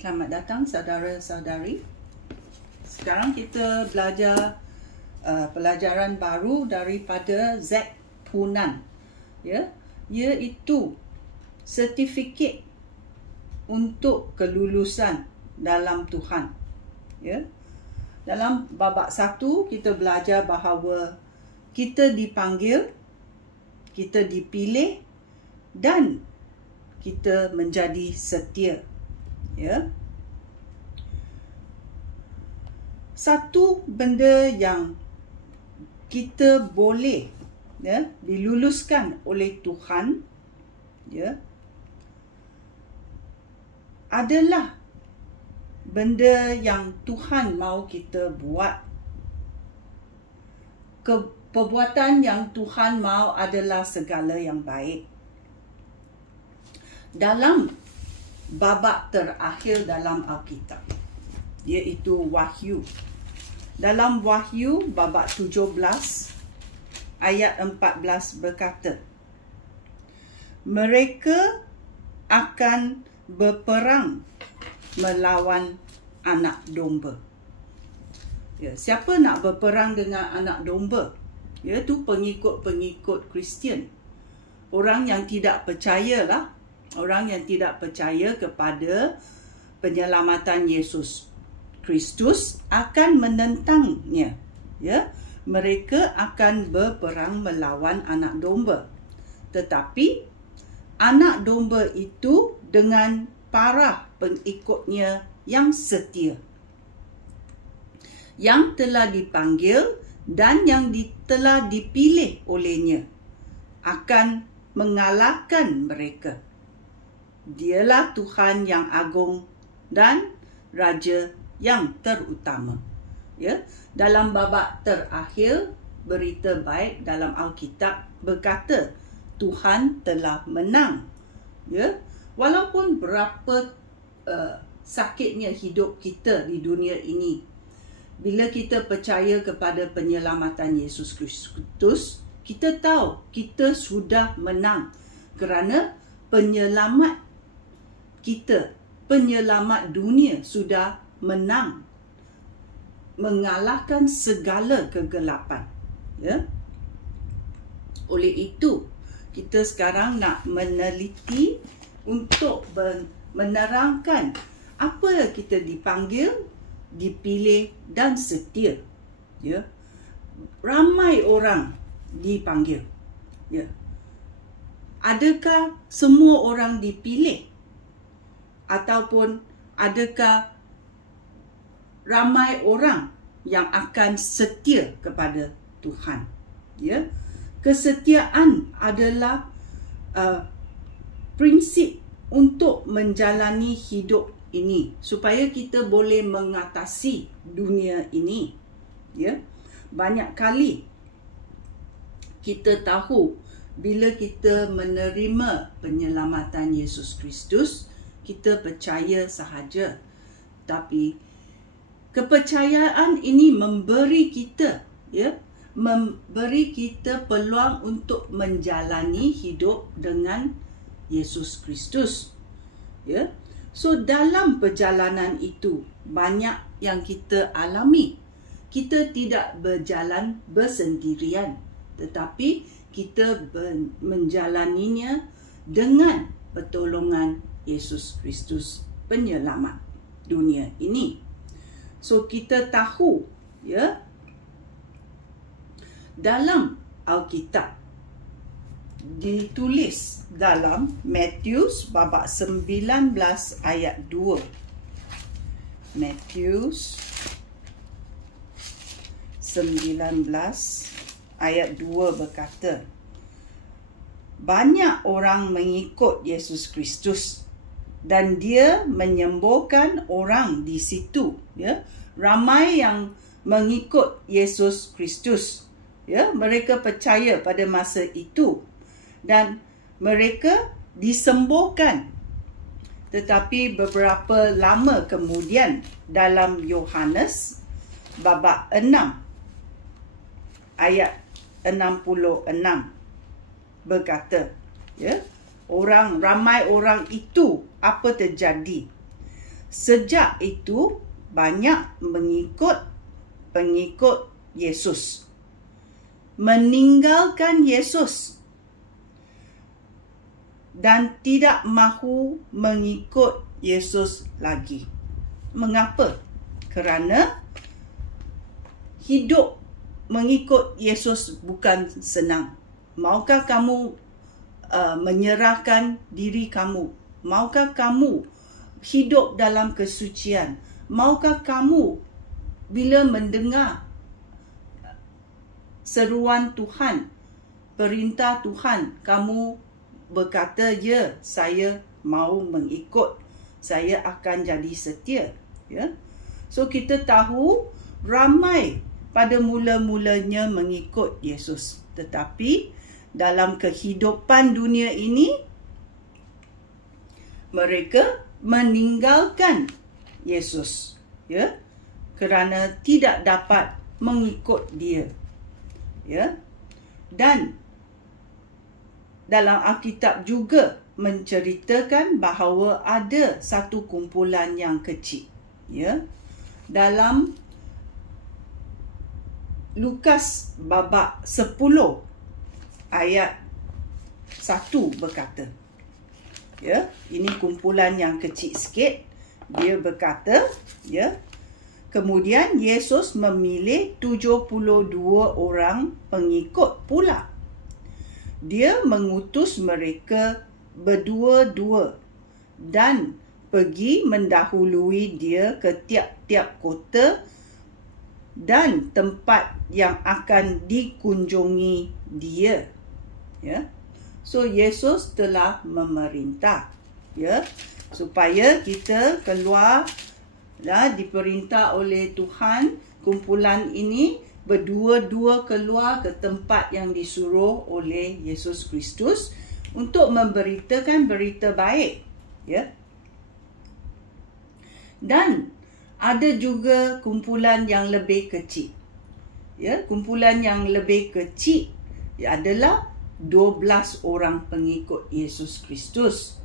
Selamat datang saudara-saudari. Sekarang kita belajar pelajaran baru daripada Z Punan, ya, iaitu sertifikat untuk kelulusan dalam Tuhan. Ya. Dalam babak 1 kita belajar bahawa kita dipanggil, kita dipilih dan kita menjadi setia. Ya. Satu benda yang kita boleh diluluskan oleh Tuhan, ya, adalah benda yang Tuhan mahu kita buat. Perbuatan yang Tuhan mahu adalah segala yang baik. Dalam babak terakhir dalam Alkitab, iaitu Wahyu. Dalam Wahyu babak 17 ayat 14 berkata, mereka akan berperang melawan anak domba. Ya, siapa nak berperang dengan anak domba? Iaitu pengikut-pengikut Kristian. Orang yang tidak percayalah. Orang yang tidak percaya kepada penyelamatan Yesus Kristus akan menentangnya. Ya, mereka akan berperang melawan anak domba. Tetapi anak domba itu dengan para pengikutnya yang setia, yang telah dipanggil dan yang telah dipilih olehnya, akan mengalahkan mereka. Dialah Tuhan yang agung dan Raja yang terutama. Ya, dalam babak terakhir berita baik dalam Alkitab berkata Tuhan telah menang. Ya, walaupun berapa sakitnya hidup kita di dunia ini, bila kita percaya kepada penyelamatan Yesus Kristus, kita tahu kita sudah menang kerana penyelamat kita, penyelamat dunia sudah menang, mengalahkan segala kegelapan. Ya. Oleh itu, kita sekarang nak meneliti untuk menerangkan apa kita dipanggil, dipilih dan setia. Ya. Ramai orang dipanggil. Ya. Adakah semua orang dipilih? Ataupun adakah ramai orang yang akan setia kepada Tuhan? Ya, kesetiaan adalah prinsip untuk menjalani hidup ini supaya kita boleh mengatasi dunia ini. Ya, banyak kali kita tahu bila kita menerima penyelamatan Yesus Kristus, kita percaya sahaja. Tapi kepercayaan ini memberi kita, ya, memberi kita peluang untuk menjalani hidup dengan Yesus Kristus. Ya. So dalam perjalanan itu banyak yang kita alami. Kita tidak berjalan bersendirian, tetapi kita menjalaninya dengan pertolongan Yesus Kristus, penyelamat dunia ini. So kita tahu, ya, dalam Alkitab ditulis dalam Matius babak 19 ayat 2. Matius 19 ayat 2 berkata, banyak orang mengikut Yesus Kristus dan dia menyembuhkan orang di situ. Ya, ramai yang mengikut Yesus Kristus. Ya, mereka percaya pada masa itu dan mereka disembuhkan. Tetapi beberapa lama kemudian dalam Yohanes babak 6 ayat 66 berkata, ya, ramai orang itu apa terjadi? Sejak itu banyak pengikut Yesus meninggalkan Yesus dan tidak mahu mengikut Yesus lagi. Mengapa? Kerana hidup mengikut Yesus bukan senang. Maukah kamu menyerahkan diri kamu? Maukah kamu hidup dalam kesucian? Maukah kamu bila mendengar seruan Tuhan, perintah Tuhan, kamu berkata, ya, saya mau mengikut, saya akan jadi setia. Ya? So kita tahu ramai pada mula-mulanya mengikut Yesus, tetapi dalam kehidupan dunia ini mereka meninggalkan Yesus, ya, kerana tidak dapat mengikut dia. Ya. Dan dalam Alkitab juga menceritakan bahawa ada satu kumpulan yang kecil, ya. Dalam Lukas babak 10 ayat 1 berkata, ya, ini kumpulan yang kecil sikit. Dia berkata, ya, kemudian Yesus memilih 72 orang pengikut pula. Dia mengutus mereka berdua-dua dan pergi mendahului dia ke tiap-tiap kota dan tempat yang akan dikunjungi dia. Ya. So Yesus telah memerintah, ya, supaya kita keluar, diperintah oleh Tuhan, kumpulan ini berdua-dua keluar ke tempat yang disuruh oleh Yesus Kristus untuk memberitakan berita baik, ya. Dan ada juga kumpulan yang lebih kecil. Ya, kumpulan yang lebih kecil adalah 12 orang pengikut Yesus Kristus.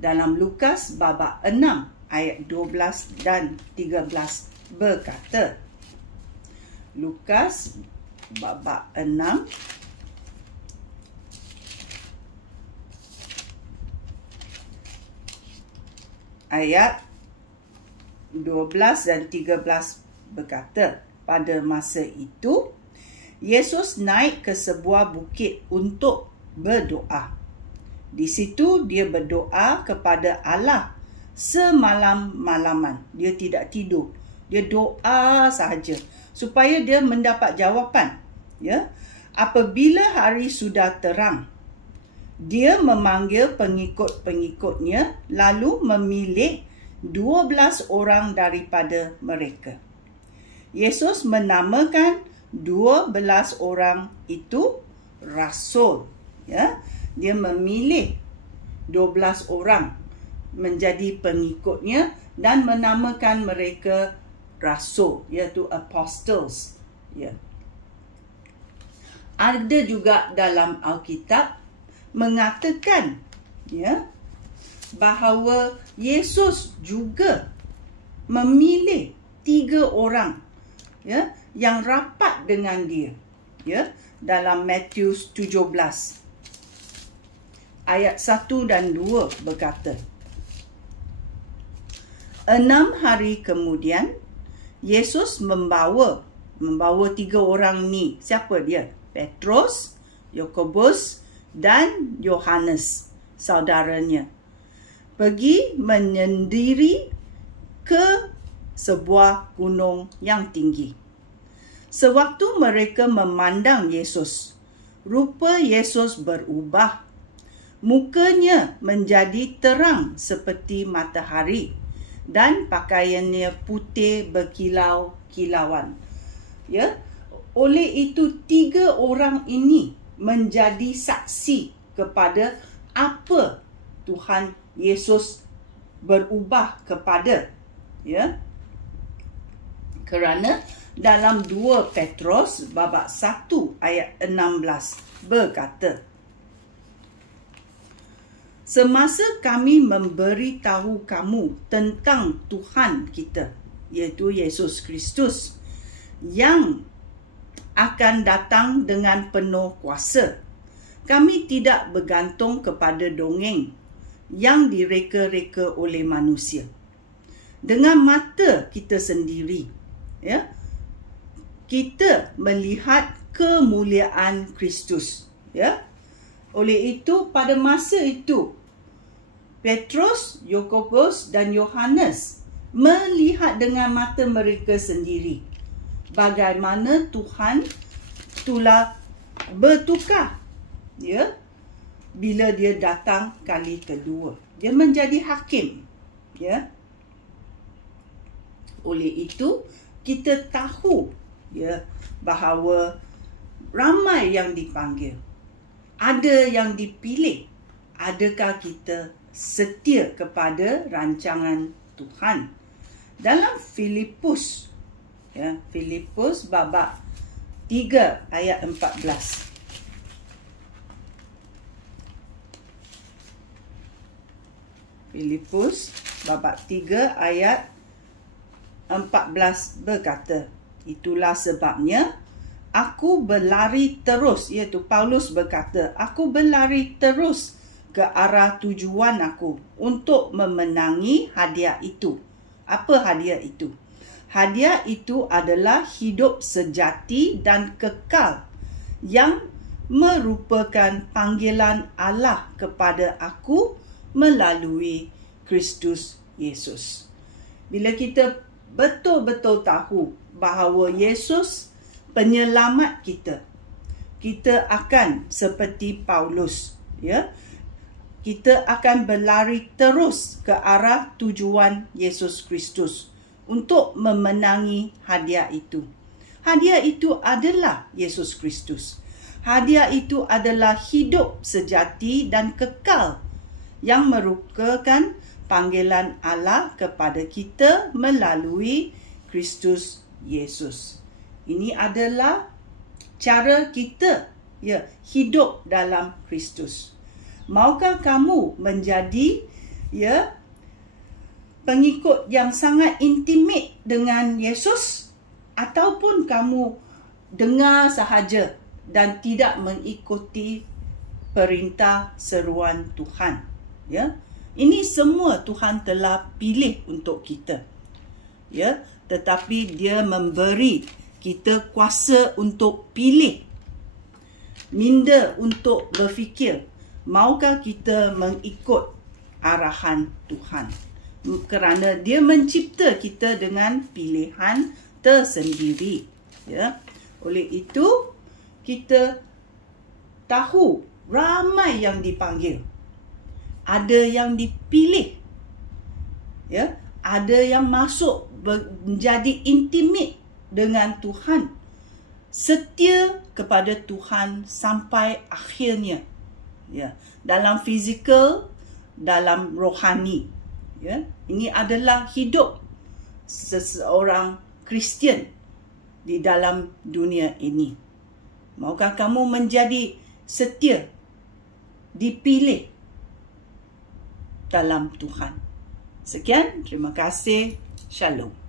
Dalam Lukas babak 6 ayat 12 dan 13 berkata. Lukas babak 6 ayat 12 dan 13 berkata, pada masa itu Yesus naik ke sebuah bukit untuk berdoa. Di situ dia berdoa kepada Allah semalam-malaman. Dia tidak tidur. Dia doa sahaja supaya dia mendapat jawapan. Ya, apabila hari sudah terang, dia memanggil pengikut-pengikutnya lalu memilih 12 orang daripada mereka. Yesus menamakan 12 orang itu rasul. Ya, dia memilih 12 orang menjadi pengikutnya dan menamakan mereka rasul, iaitu apostles. Ya. Ada juga dalam Alkitab mengatakan, ya, bahawa Yesus juga memilih 3 orang, ya, yang rapat dengan dia, ya, dalam Matius 17 ayat 1 dan 2 berkata, 6 hari kemudian Yesus membawa 3 orang ni. Siapa dia? Petrus, Yakobus dan Yohanes, saudaranya, pergi menyendiri ke sebuah gunung yang tinggi. Sewaktu mereka memandang Yesus, rupa Yesus berubah. Mukanya menjadi terang seperti matahari dan pakaiannya putih berkilau-kilauan. Ya, oleh itu 3 orang ini menjadi saksi kepada apa Tuhan Yesus berubah kepada, ya. Kerana dalam 2 Petrus babak 1 ayat 16 berkata, semasa kami memberitahu kamu tentang Tuhan kita, iaitu Yesus Kristus, yang akan datang dengan penuh kuasa, kami tidak bergantung kepada dongeng yang direka-reka oleh manusia. Dengan mata kita sendiri, ya, kita melihat kemuliaan Kristus, ya. Oleh itu, pada masa itu, Petrus, Yakobus dan Yohanes melihat dengan mata mereka sendiri bagaimana Tuhan telah bertukar, ya, bila dia datang kali kedua. Dia menjadi hakim, ya. Oleh itu, kita tahu, ya, bahawa ramai yang dipanggil, ada yang dipilih. Adakah kita setia kepada rancangan Tuhan? Dalam Filipus, ya, Filipus babak 3 ayat 14. Filipus babak 3 ayat 14 berkata, itulah sebabnya aku berlari terus, iaitu Paulus berkata, aku berlari terus ke arah tujuan aku untuk memenangi hadiah itu. Apa hadiah itu? Hadiah itu adalah hidup sejati dan kekal yang merupakan panggilan Allah kepada aku melalui Kristus Yesus. Bila kita betul-betul tahu bahawa Yesus penyelamat kita, kita akan seperti Paulus, ya. Kita akan berlari terus ke arah tujuan Yesus Kristus untuk memenangi hadiah itu. Hadiah itu adalah Yesus Kristus. Hadiah itu adalah hidup sejati dan kekal yang merupakan panggilan Allah kepada kita melalui Kristus Yesus. Ini adalah cara kita, ya, hidup dalam Kristus. Maukah kamu menjadi, ya, pengikut yang sangat intimate dengan Yesus, ataupun kamu dengar sahaja dan tidak mengikuti perintah seruan Tuhan, ya? Ini semua Tuhan telah pilih untuk kita, ya, tetapi dia memberi kita kuasa untuk pilih, minda untuk berfikir, maukah kita mengikut arahan Tuhan? Kerana dia mencipta kita dengan pilihan tersendiri, ya. Oleh itu, kita tahu ramai yang dipanggil, ada yang dipilih, ya, ada yang masuk menjadi intimate dengan Tuhan, setia kepada Tuhan sampai akhirnya, ya, dalam fizikal, dalam rohani, ya. Ini adalah hidup seseorang Kristian di dalam dunia ini. Maukah kamu menjadi setia, dipilih dalam Tuhan? Sekian, terima kasih. Shalom.